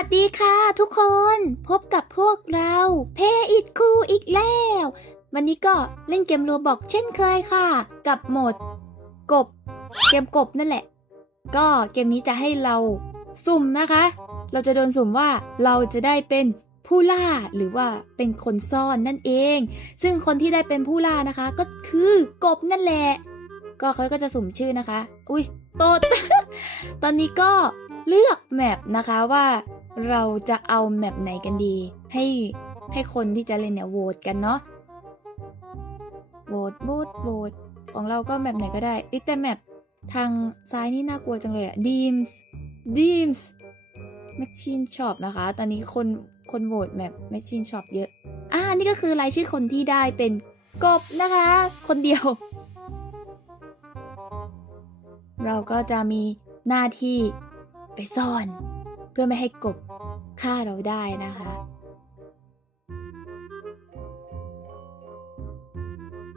วัสดีค่ะ ทุกคนพบกับพวกเรา เพอิดคูอีกแล้ว วันนี้ก็เล่นเกมรัวบอกเช่นเคยค่ะ กับโหมด กบ เกมกบนั่นแหละ ก็เกมนี้จะให้เราสุ่มนะคะ เราจะโดนสุ่มว่าเราจะได้เป็นผู้ล่าหรือว่าเป็นคนซ่อนนั่นเอง ซึ่งคนที่ได้เป็นผู้ล่านะคะ ก็คือกบนั่นแหละ ก็เขาก็จะสุ่มชื่อนะคะ อุ้ยโตดตอนนี้ก็เลือกแมปนะคะว่า เราจะเอาแมปไหนกันดี ให้ให้คนที่จะเล่นเนี่ยโหวตกันเนาะโหวตโหวตโหวตของเราก็แมปไหนก็ได้เอ๊ะแต่แมปทางซ้ายนี่น่ากลัวจังเลยอะ Deems Deems Machine Shop นะคะ ตอนนี้คนคนโหวตแมป Machine Shop เยอะอ่านี่ก็คือรายชื่อคนที่ได้เป็นกบนะคะ คนเดียว เราก็จะมีหน้าที่ไปซ่อน พื่อไม่ให้กบฆ่าเราได้นะคะ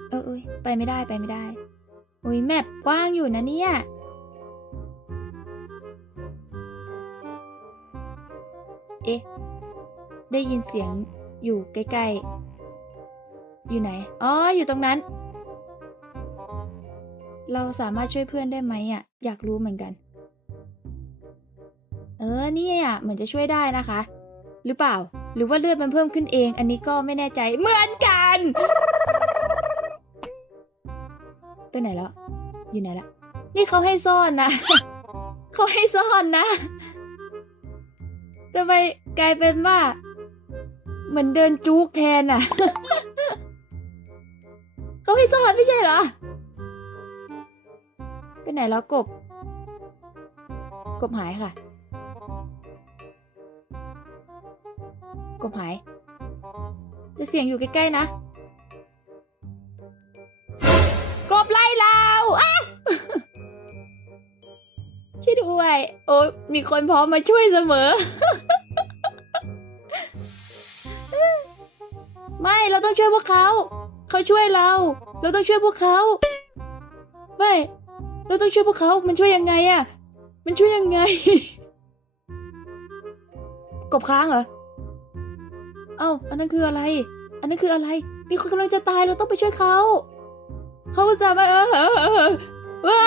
เออเอยไปไม่ได้ไปไม่ได้อุ้ยแมปกว้างอยู่นะเนี่ย เอ๊ะ ได้ยินเสียงอยู่ใกล้ๆ อยู่ไหน อ๋อ อยู่ตรงนั้น เราสามารถช่วยเพื่อนได้ไหมอะ อยากรู้เหมือนกัน เออเนี่ยอะเหมือนจะช่วยได้นะคะ หรือเปล่า หรือว่าเลือดมันเพิ่มขึ้นเอง อันนี้ก็ไม่แน่ใจเหมือนกันไปไหนแล้ว อยู่ไหนละนี่เขาให้ซ่อนนะเขาให้ซ่อนนะทำไมกลายเป็นว่า เหมือนเดินจุกแทนอะเขาให้ซ่อนไม่ใช่เหรอไปไหนแล้วกบ กบหายค่ะ กบหาย จะเสียงอยู่ใกล้ๆนะ กบไล่เราอ้าช่วยด้วย โอ้มีคนพร้อมมาช่วยเสมอ ไม่เราต้องช่วยพวกเขาเขาช่วยเรา เราต้องช่วยพวกเขาไม่เราต้องช่วยพวกเขา มันช่วยยังไงอะมันช่วยยังไง กบค้างเหรอ เอ้าอันนั้นคืออะไร อันนั้นคืออะไร มีคนกำลังจะตายเราต้องไปช่วยเขา เขาอุตจะมาเออว้า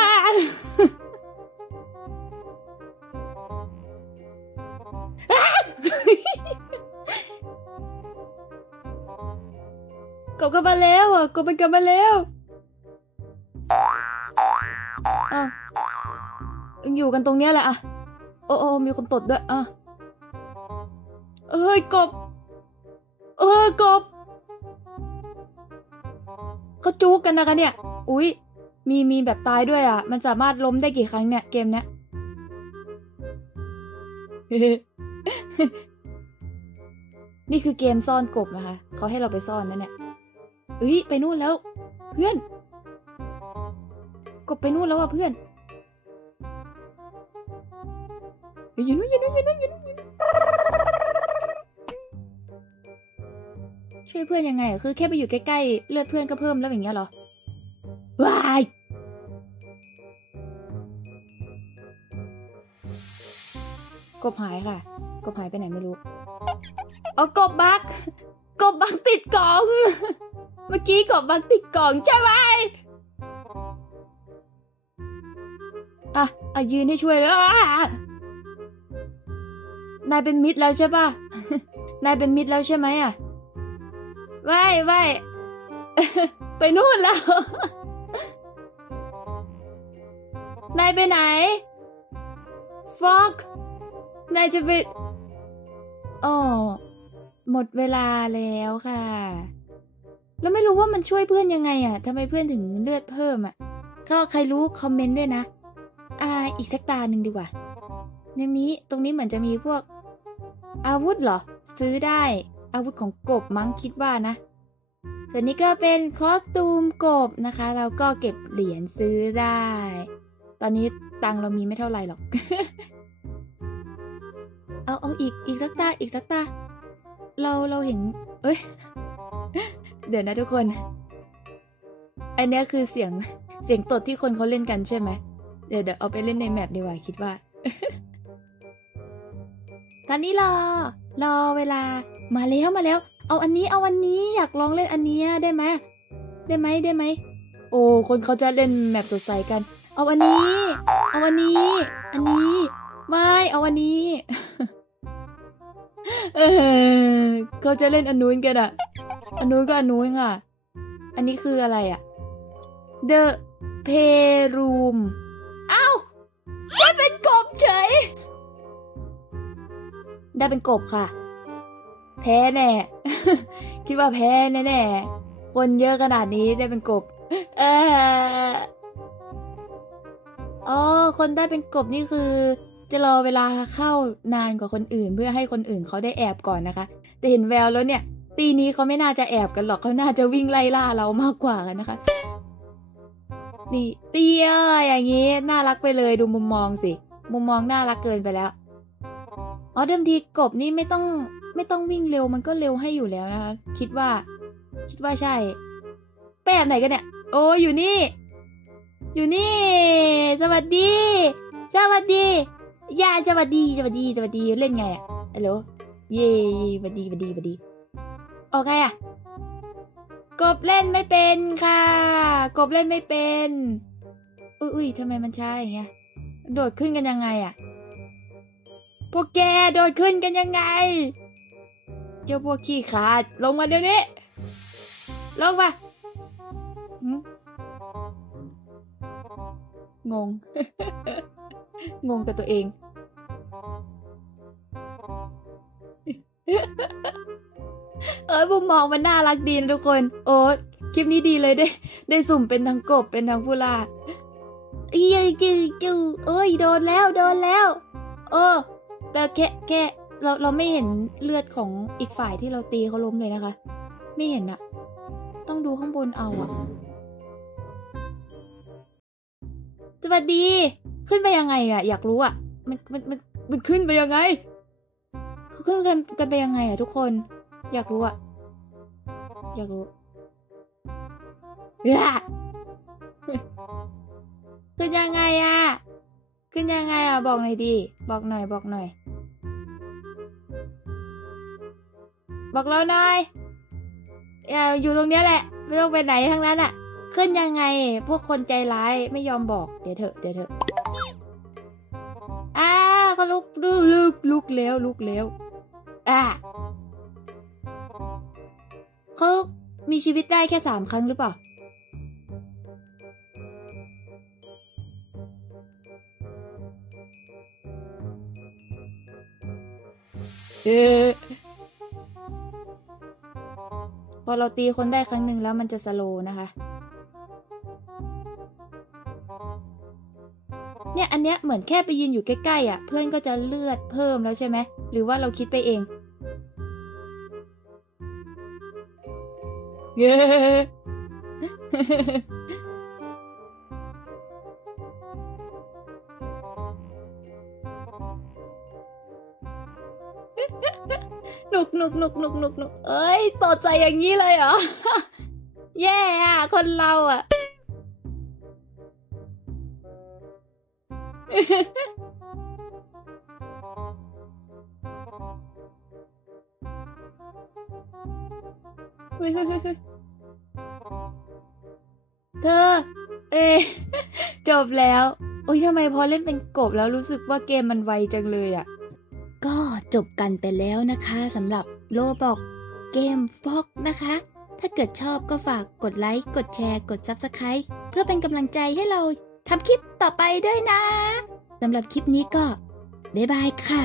กบกลับมาแล้วอะกบมันกลับมาแล้วอ้าวยังอยู่กันตรงเนี้ยแหละอะโอ้โอ้มีคนตดด้วยอะเอ้ยกบ เออกบเขาจู้กันนะคะเนี่ย อุ๊ย มีมีแบบตายด้วยอะ มันสามารถล้มได้กี่ครั้งเนี่ยเกมเนี้ยนี่คือเกมซ่อนกบนะคะเขาให้เราไปซ่อนนั่นเนี่ยเอ้ยไปนู่นแล้ว เพื่อน กบไปนู่นแล้วอะเพื่อนยอยู่นู่นอยู่นู่นอยู่นู่นอยู่นู่น ช่วยเพื่อนยังไงอะคือแค่ไปอยู่ใกล้ๆเลือดเพื่อนก็เพิ่มแล้วอย่างเงี้ยเหรอว้ายกบหายค่ะ กบหายไปไหนไม่รู้เอากบบัก กบบักติดกล่อง เมื่อกี้กบบักติดกล่องใช่ไหมอะอะยืนให้ช่วยเลยอะนายเป็นมิตรแล้วใช่ปะนายเป็นมิตรแล้วใช่ไหมอะ ไม่ไม่ไปนู่นแล้ว นายไปไหนฟอกนายจะไปอ๋อหมดเวลาแล้วค่ะ แล้วไม่รู้ว่ามันช่วยเพื่อนยังไงอะทำไมเพื่อนถึงเลือดเพิ่มอะ ก็ใครรู้คอมเมนต์ด้วยนะ อ่า อีกสักตาหนึ่งดีกว่าในนี้ตรงนี้เหมือนจะมีพวก อาวุธเหรอ ซื้อได้ อาวุธของกบมั้งคิดว่านะ ส่วนนี้ก็เป็นคอสตูมกบนะคะ เราก็เก็บเหรียญซื้อได้ ตอนนี้ตังค์เรามีไม่เท่าไหร่หรอก เอาเอาอีกอีกสักตาอีกสักตา เราเราเห็น เอ้ย เดี๋ยวนะทุกคน อันนี้คือเสียงเสียงตดที่คนเขาเล่นกันใช่ไหม เดี๋ยวเดี๋ยวเอาไปเล่นในแมปดีกว่าคิดว่า ตอนนี้รอ รอเวลามาแล้วมาแล้ว เอาอันนี้เอาอันนี้อยากลองเล่นอันนี้ได้ไหมได้ไหมได้ไหมโอ้คนเขาจะเล่นแมปสดใสกัน เอาอันนี้ เอาอันนี้ อันนี้ ไม่เอาอันนี้เออเขาจะเล่นอันนู้นกันอะอันนู้นก็อันนู้นค่ะ อันนี้คืออะไรอะ The Playroom เอ้าได้เป็นกบเฉย ได้เป็นกบค่ะ แพ้แน่ คิดว่าแพ้แน่ๆคนเยอะขนาดนี้ได้เป็นกบ เอออ๋อ คนได้เป็นกบนี่คือ จะรอเวลาเข้านานกว่าคนอื่น เพื่อให้คนอื่นเขาได้แอบก่อนนะคะ แต่เห็นแววแล้วเนี่ยตีนี้เขาไม่น่าจะแอบกันหรอกเขาน่าจะวิ่งไล่ล่าเรามากกว่ากันนะคะนี่เตี้ยอย่างนี้น่ารักไปเลยดูมุมมองสิ มุมมองน่ารักเกินไปแล้ว อ๋อเดิมทีกบนี่ไม่ต้องไม่ต้องวิ่งเร็วมันก็เร็วให้อยู่แล้วนะคะ คิดว่า คิดว่าใช่ไปแอบไหนกันเนี่ย โอ้อยู่นี่ อยู่นี่ สวัสดี สวัสดีย่าสวัสดีสวัสดีสวัสดีเล่นไงอะฮัลโหลเย่สวัสดีสวัสดีสวัสดีออกไงอะกบเล่นไม่เป็นค่ะ กบเล่นไม่เป็น อุ้ยอุ้ยทำไมมันช้าอย่างเงี้ย โดดขึ้นกันยังไงอะ พวกแกโดดขึ้นกันยังไง เจ้าพวกขี้ขาดลงมาเดี๋ยวนี้ ลงมางง งงกับตัวเอง เอ้ยมุมมองมันน่ารักดีนะทุกคน โอ้คลิปนี้ดีเลยได้ ได้สุ่มเป็นทั้งกบเป็นทั้งผู้ล่าเอ้ยจื้อจื้อเอ้ยโดนแล้วโดนแล้ว เออ แต่แค่แค่เราเราไม่เห็นเลือดของอีกฝ่ายที่เราตีเขาล้มเลยนะคะ ไม่เห็นอะต้องดูข้างบนเอาอะสวัสดี ขึ้นไปยังไงอะอยากรู้อะมันมันมันมันขึ้นไปยังไงเขาขึ้นกันกันไปยังไงอะทุกคน อยากรู้อะอยากรู้เอ้อขึ้นยังไงอะขึ้นยังไงอะบอกหน่อยดิบอกหน่อยบอกหน่อย บอกเราหน่อยอยู่ตรงเนี้ยแหละ ไม่ต้องไปไหนทั้งนั้นอะขึ้นยังไง พวกคนใจร้ายไม่ยอมบอก เดี๋ยวเถอะเดี๋ยวเถอะอ้าเขาลุกลุกลุกลุกเร็วลุกเร็วอ่าเขามีชีวิตได้แค่สามครั้งหรือเปล่าเออ อเราตีคนได้ครั้งหนึ่งแล้วมันจะสโลนะคะ เนี่ยอันเนี้ยเหมือนแค่ไปยืนอยู่ใกล้ๆอะ เพื่อนก็จะเลือดเพิ่มแล้วใช่ไหม หรือว่าเราคิดไปเองเย้ นุกหนุกหนุกหนุกหนุกหนุกเอ้ยตอดใจอย่างนี้เลยเหรอ แย่อะคนเราอะเธอ เอ๊ะจบแล้ว โอ้ยทำไมพอเล่นเป็นกบแล้วรู้สึกว่าเกมมันไวจังเลยอะ ก็จบกันไปแล้วนะคะสำหรับโลบอกเกมฟอกนะคะ ถ้าเกิดชอบก็ฝากกดไลค์ กดแชร์ กด Subscribe เพื่อเป็นกำลังใจให้เราทำคลิปต่อไปด้วยนะสำหรับคลิปนี้ก็บ๊ายบายค่ะ